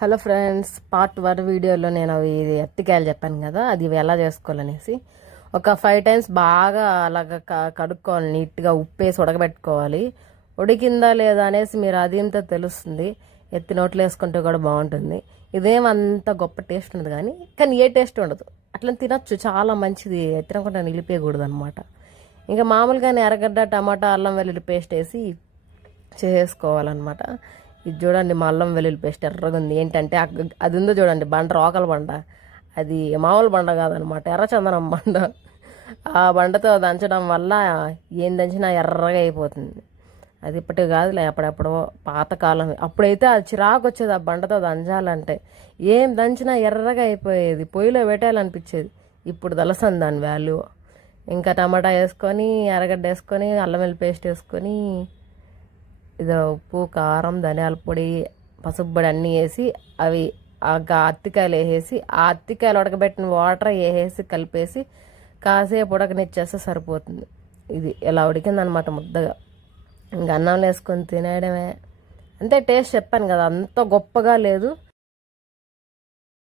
Hello friends, part 1 వీడియోలో నేను అవి అరటికాయలు చెప్పాను కదా, అది ఎలా చేసుకోవాలనేసి ఒక 5 టైమ్స్ బాగా అలాగ కడుక్కోవాలి. నీట్గా ఉప్పేసి ఉడకబెట్టుకోవాలి. ఉడికిందా లేదా అనేసి మీరు అదింత తెలుస్తుంది. ఎత్తి నోట్లు వేసుకుంటే కూడా బాగుంటుంది. ఇదేమంత గొప్ప టేస్ట్ ఉండదు, కానీ ఏ టేస్ట్ ఉండదు. అట్లా తినచ్చు, చాలా మంచిది. తినకుండా నిలిపేయకూడదు అనమాట. ఇంకా మామూలుగానే ఎర్రగడ్డ, టమాటా, అల్లం వెల్లుల్లి పేస్ట్ వేసి చేసుకోవాలన్నమాట. ఇది చూడండి, మా అల్లం వెల్లుల్లి పేస్ట్ ఎర్రగా ఉంది. ఏంటంటే అది ఉందో చూడండి, బండ, రోకల బండ. అది మామూలు బండ కాదనమాట, ఎర్రచందనం బండ. ఆ బండతో దంచడం వల్ల ఏం దంచినా ఎర్రగా అయిపోతుంది. అది ఇప్పటి కాదులే, అప్పుడెప్పుడో పాతకాలం. అప్పుడైతే అది చిరాకు వచ్చేది ఆ బండతో దంచాలంటే. ఏం దంచినా ఎర్రగా అయిపోయేది, పొయ్యిలో పెట్టాలనిపించేది. ఇప్పుడు తెలుస్తుంది దాని వాల్యూ. ఇంకా టమాటా వేసుకొని, ఎర్రగడ్డ వేసుకొని, అల్లం వెల్లుల్లి పేస్ట్ వేసుకొని, ఇది ఉప్పు, కారం, ధనియాల పొడి, పసుపు పొడి అన్నీ వేసి అవి అరటికాయలు వేసేసి ఆ అరటికాయలు ఉడకబెట్టిన వాటర్ వేసేసి కలిపేసి కాసేపు ఉడకనిచ్చేస్తే సరిపోతుంది. ఇది ఇలా ఉడికిందనమాట ముద్దగా. ఇంకా అన్నంలో వేసుకొని తినేయడమే. అంతే, టేస్ట్ చెప్పాను కదా, అంత గొప్పగా లేదు,